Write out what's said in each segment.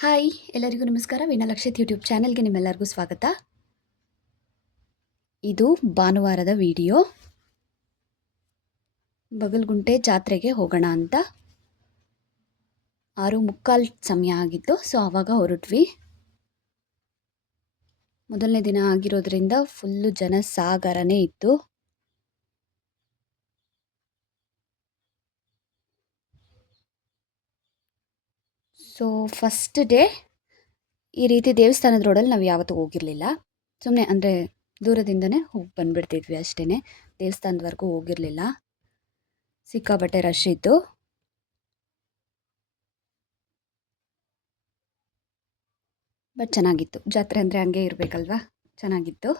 Hi ಎಲ್ಲರಿಗೂ ನಮಸ್ಕಾರ. ವೀಣಾಲಕ್ಷಿತ್ YouTube ಚಾನೆಲ್ಗೆ ನಿಮ್ಮೆಲ್ಲರಿಗೂ ಸ್ವಾಗತ. ಇದು ಭಾನುವಾರದ ವಿಡಿಯೋ. ಬಗಲ್ಗುಂಟೆ ಜಾತ್ರೆಗೆ ಹೋಗೋಣ ಅಂತ 6:45 ಸಮಯ ಆಗಿತ್ತು. ಸೊ ಆವಾಗ ಹೊರಟ್ವಿ. ಮೊದಲನೇ ದಿನ ಆಗಿರೋದ್ರಿಂದ ಫುಲ್ಲು ಜನಸಾಗರನೇ ಇತ್ತು. ಸೊ ಫಸ್ಟ್ ಡೇ ಈ ರೀತಿ ದೇವಸ್ಥಾನದ ರೋಡಲ್ಲಿ ನಾವು ಯಾವತ್ತೂ ಹೋಗಿರಲಿಲ್ಲ. ಸುಮ್ಮನೆ ಅಂದರೆ ದೂರದಿಂದನೇ ಹೋಗಿ ಬಂದುಬಿಡ್ತಿದ್ವಿ ಅಷ್ಟೇ. ದೇವಸ್ಥಾನದವರೆಗೂ ಹೋಗಿರಲಿಲ್ಲ. ಸಿಕ್ಕಾಪಟ್ಟೆ ರಶ್ ಇತ್ತು. ಬಟ್ ಚೆನ್ನಾಗಿತ್ತು. ಜಾತ್ರೆ ಅಂದರೆ ಹಂಗೆ ಇರಬೇಕಲ್ವಾ, ಚೆನ್ನಾಗಿತ್ತು.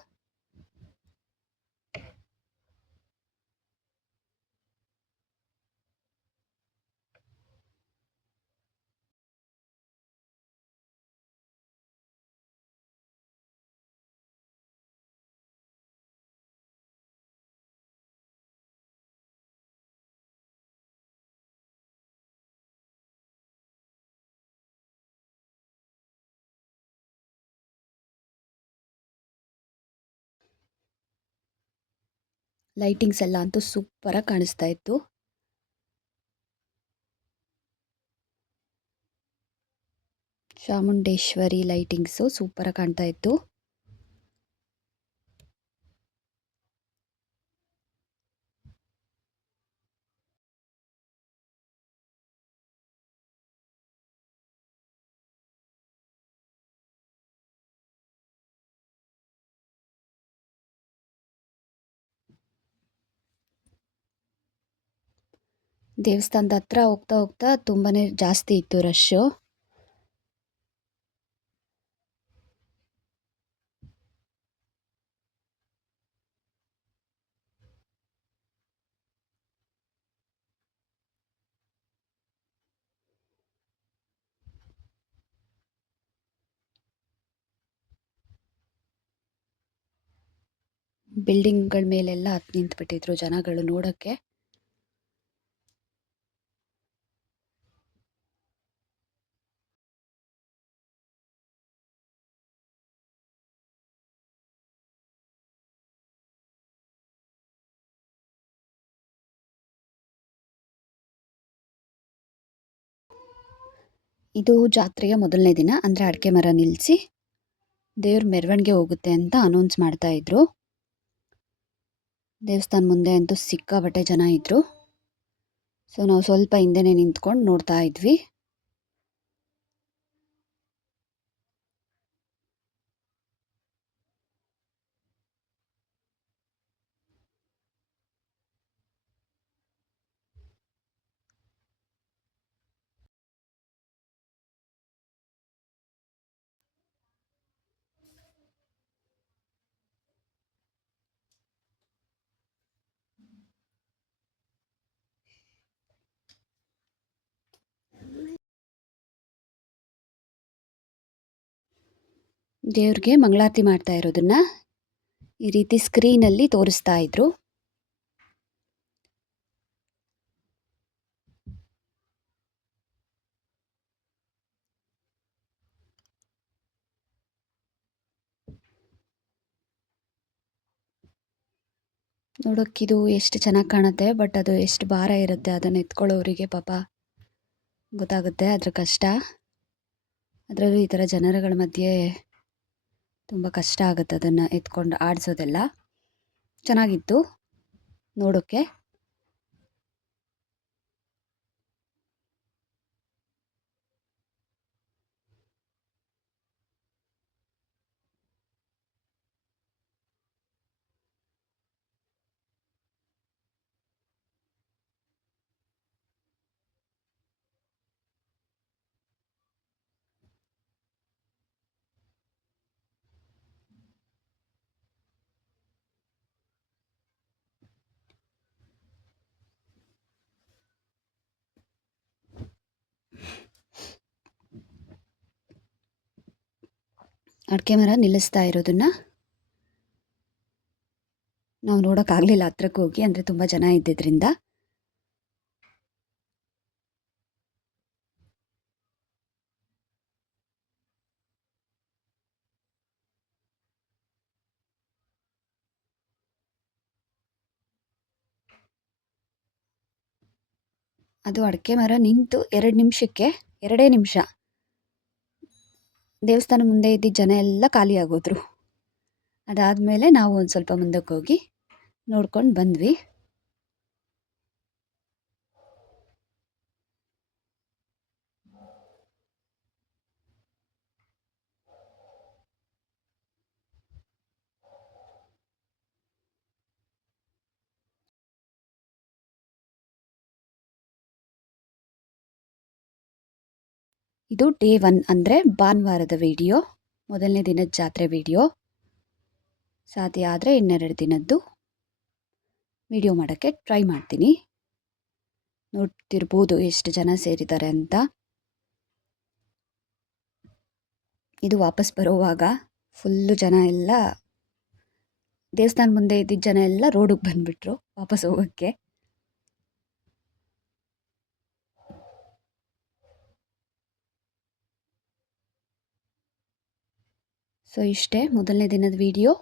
ಲೈಟಿಂಗ್ಸ್ ಎಲ್ಲ ಅಂತೂ ಸೂಪರಾಗಿ ಕಾಣಿಸ್ತಾ ಇತ್ತು. ಚಾಮುಂಡೇಶ್ವರಿ ಲೈಟಿಂಗ್ಸು ಸೂಪರಾಗಿ ಕಾಣ್ತಾ ಇತ್ತು. ದೇವಸ್ಥಾನದ ಹತ್ರ ಹೋಗ್ತಾ ಹೋಗ್ತಾ ತುಂಬಾ ಜಾಸ್ತಿ ಇತ್ತು ರಶ್ಶು. ಬಿಲ್ಡಿಂಗ್ಗಳ ಮೇಲೆಲ್ಲ ಹತ್ತು ನಿಂತ್ಬಿಟ್ಟಿದ್ರು ಜನಗಳು ನೋಡೋಕ್ಕೆ. ಇದು ಜಾತ್ರೆಯ ಮೊದಲನೇ ದಿನ. ಅಂದರೆ ಅಡಿಕೆ ಮರ ನಿಲ್ಲಿಸಿ ದೇವ್ರ ಮೆರವಣಿಗೆ ಹೋಗುತ್ತೆ ಅಂತ ಅನೌನ್ಸ್ ಮಾಡ್ತಾ ಇದ್ರು. ದೇವಸ್ಥಾನ ಮುಂದೆ ಅಂತೂ ಸಿಕ್ಕಾಪಟ್ಟೆ ಜನ ಇದ್ದರು. ಸೊ ನಾವು ಸ್ವಲ್ಪ ಹಿಂದೆನೇ ನಿಂತ್ಕೊಂಡು ನೋಡ್ತಾ ಇದ್ವಿ. ದೇವ್ರಿಗೆ ಮಂಗಳಾರತಿ ಮಾಡ್ತಾ ಇರೋದನ್ನ ಈ ರೀತಿ ಸ್ಕ್ರೀನಲ್ಲಿ ತೋರಿಸ್ತಾ ಇದ್ರು. ನೋಡೋಕ್ಕಿದು ಎಷ್ಟು ಚೆನ್ನಾಗಿ ಕಾಣುತ್ತೆ. ಬಟ್ ಅದು ಎಷ್ಟು ಭಾರ ಇರುತ್ತೆ ಅದನ್ನು ಎತ್ಕೊಳ್ಳೋರಿಗೆ ಪಾಪ ಗೊತ್ತಾಗುತ್ತೆ ಅದ್ರ ಕಷ್ಟ. ಅದರಲ್ಲೂ ಈ ಥರ ಜನರುಗಳ ಮಧ್ಯೆ ತುಂಬ ಕಷ್ಟ ಆಗುತ್ತೆ ಅದನ್ನು ಎತ್ಕೊಂಡು ಆಡಿಸೋದೆಲ್ಲ. ಚೆನ್ನಾಗಿತ್ತು ನೋಡೋಕ್ಕೆ. ಅಡಿಕೆ ಮರ ನಿಲ್ಲಿಸ್ತಾ ಇರೋದನ್ನು ನಾವು ನೋಡೋಕ್ಕಾಗಲಿಲ್ಲ ಹತ್ರಕ್ಕೆ ಹೋಗಿ, ಅಂದರೆ ತುಂಬ ಜನ ಇದ್ದಿದ್ದರಿಂದ. ಅದು ಅಡಿಕೆ ಮರ ನಿಂತು 2 ನಿಮಿಷಕ್ಕೆ 2 ನಿಮಿಷ ದೇವಸ್ಥಾನ ಮುಂದೆ ಇದ್ದಿದ್ದ ಜನ ಎಲ್ಲ ಖಾಲಿಯಾಗೋದ್ರು. ಅದಾದಮೇಲೆ ನಾವು ಒಂದು ಸ್ವಲ್ಪ ಮುಂದಕ್ಕೆ ಹೋಗಿ ನೋಡ್ಕೊಂಡು ಬಂದ್ವಿ. ಇದು ಡೇ 1 ಅಂದರೆ ಭಾನುವಾರದ ವಿಡಿಯೋ, ಮೊದಲನೇ ದಿನದ ಜಾತ್ರೆ ವಿಡಿಯೋ. ಸಾಧ್ಯ ಆದರೆ ಇನ್ನೆರಡು ದಿನದ್ದು ವಿಡಿಯೋ ಮಾಡೋಕ್ಕೆ ಟ್ರೈ ಮಾಡ್ತೀನಿ. ನೋಡ್ತಿರ್ಬೋದು ಎಷ್ಟು ಜನ ಸೇರಿದ್ದಾರೆ ಅಂತ. ಇದು ವಾಪಸ್ ಬರೋವಾಗ ಫುಲ್ಲು ಜನ ಎಲ್ಲ ದೇವಸ್ಥಾನ ಮುಂದೆ ಇದ್ದಿದ್ದ ಜನ ಎಲ್ಲ ರೋಡಿಗೆ ಬಂದುಬಿಟ್ರು ವಾಪಸ್ ಹೋಗೋಕ್ಕೆ. ಸೊ ಇಷ್ಟೇ ಮೊದಲನೇ ದಿನದ video.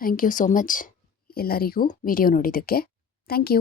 Thank you so much ಎಲ್ಲರಿಗೂ ವಿಡಿಯೋ ನೋಡಿದ್ದಕ್ಕೆ. Thank you.